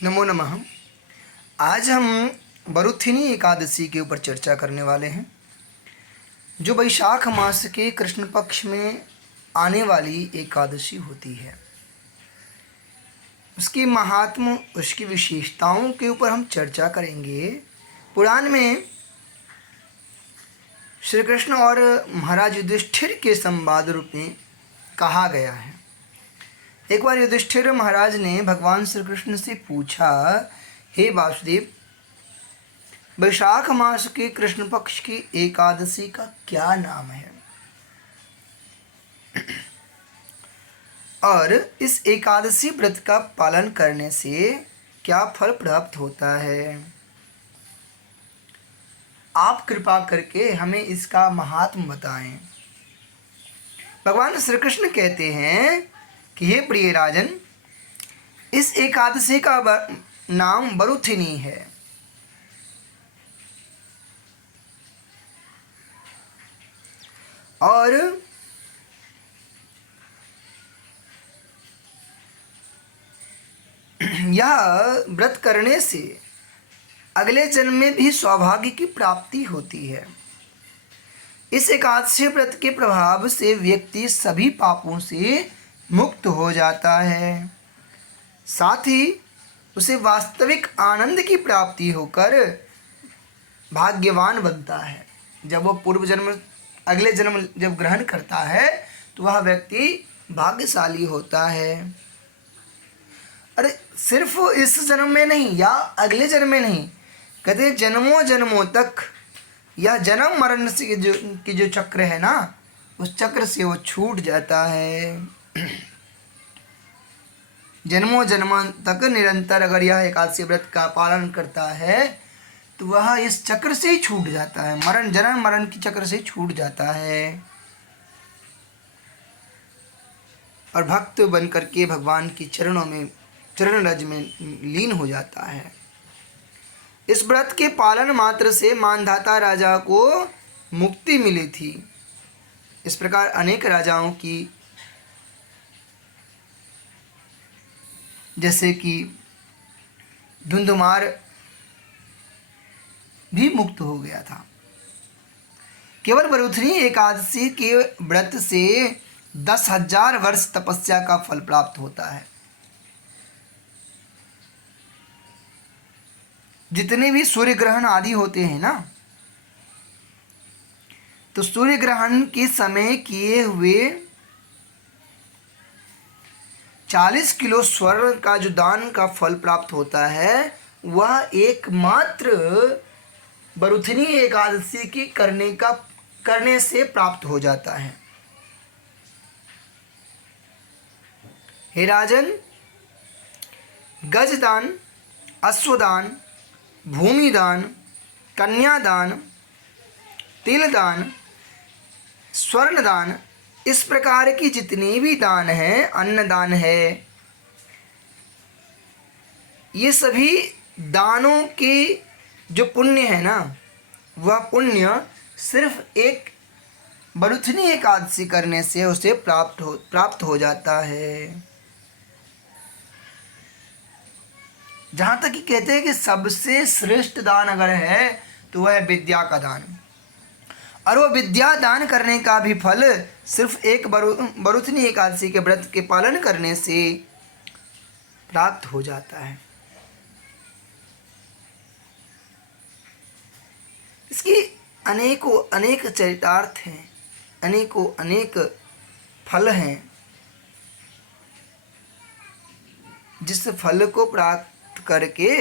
नमो नमः। आज हम बरुथिनी एकादशी के ऊपर चर्चा करने वाले हैं, जो वैशाख मास के कृष्ण पक्ष में आने वाली एकादशी होती है। उसकी महात्म, उसकी विशेषताओं के ऊपर हम चर्चा करेंगे। पुराण में श्री कृष्ण और महाराज युधिष्ठिर के संवाद रूप में कहा गया है। एक बार युधिष्ठिर महाराज ने भगवान श्री कृष्ण से पूछा, हे वासुदेव, वैशाख मास के कृष्ण पक्ष की एकादशी का क्या नाम है और इस एकादशी व्रत का पालन करने से क्या फल प्राप्त होता है? आप कृपा करके हमें इसका महात्म बताएं। भगवान श्री कृष्ण कहते हैं कि हे प्रिय राजन, इस एकादशी का नाम बरुथिनी है। और यह व्रत करने से अगले जन्म में भी सौभाग्य की प्राप्ति होती है। इस एकादशी व्रत के प्रभाव से व्यक्ति सभी पापों से मुक्त हो जाता है, साथ ही उसे वास्तविक आनंद की प्राप्ति होकर भाग्यवान बनता है। जब वो पूर्व जन्म अगले जन्म जब ग्रहण करता है तो वह व्यक्ति भाग्यशाली होता है। अरे सिर्फ इस जन्म में नहीं या अगले जन्म में नहीं, कहते जन्मों जन्मों तक यह जन्म मरण से जो चक्र है ना, उस चक्र से वो छूट जाता है। जन्मों जन्मों तक निरंतर अगर यह एकादशी व्रत का पालन करता है तो वह इस चक्र से ही छूट जाता है, मरण जन्म मरण की चक्र से छूट जाता है और भक्त बन करके भगवान की चरणों में, चरण रज में लीन हो जाता है। इस व्रत के पालन मात्र से मानधाता राजा को मुक्ति मिली थी। इस प्रकार अनेक राजाओं की, जैसे कि धुंधुमार भी मुक्त हो गया था। केवल बरुथिनी एकादशी के व्रत से 10,000 वर्ष तपस्या का फल प्राप्त होता है। जितने भी सूर्य ग्रहण आदि होते हैं ना, तो सूर्य ग्रहण के समय किए हुए 40 किलो स्वर्ण का जो दान का फल प्राप्त होता है, वह एकमात्र बरुथिनी एकादशी की करने से प्राप्त हो जाता है। हे राजन, गजदान, अश्वदान, भूमिदान, कन्यादान, तिलदान, स्वर्णदान, इस प्रकार की जितनी भी दान है, अन्नदान है, ये सभी दानों के जो पुण्य है ना, वह पुण्य सिर्फ एक बरुथिनी एकादशी करने से उसे प्राप्त हो जाता है। जहाँ तक कि कहते हैं कि सबसे श्रेष्ठ दान अगर है तो वह है विद्या का दान, और वो विद्या दान करने का भी फल सिर्फ एक बरुथिनी एकादशी के व्रत के पालन करने से प्राप्त हो जाता है। इसकी अनेकों अनेक चरितार्थ हैं, अनेकों अनेक फल हैं, जिस फल को प्राप्त करके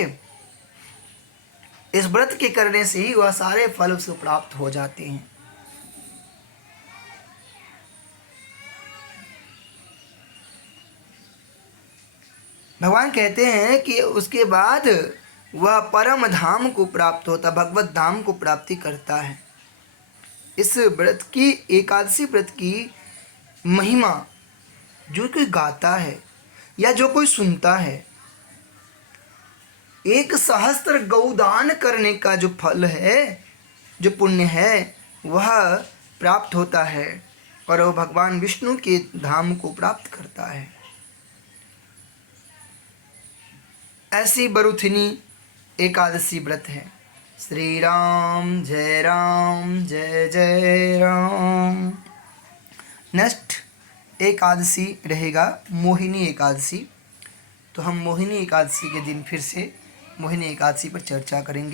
इस व्रत के करने से ही वह सारे फल उसको प्राप्त हो जाते हैं। भगवान कहते हैं कि उसके बाद वह परम धाम को प्राप्त होता, भगवत धाम को प्राप्ति करता है। इस व्रत की, एकादशी व्रत की महिमा जो कोई गाता है या जो कोई सुनता है, 1 सहस्त्र गौदान करने का जो फल है, जो पुण्य है, वह प्राप्त होता है और वह भगवान विष्णु के धाम को प्राप्त करता है। ऐसी बरुथिनी एकादशी व्रत है। श्री राम जय जय राम। नेक्स्ट एकादशी रहेगा मोहिनी एकादशी। तो हम मोहिनी एकादशी के दिन फिर से मोहिनी एकादशी पर चर्चा करेंगे।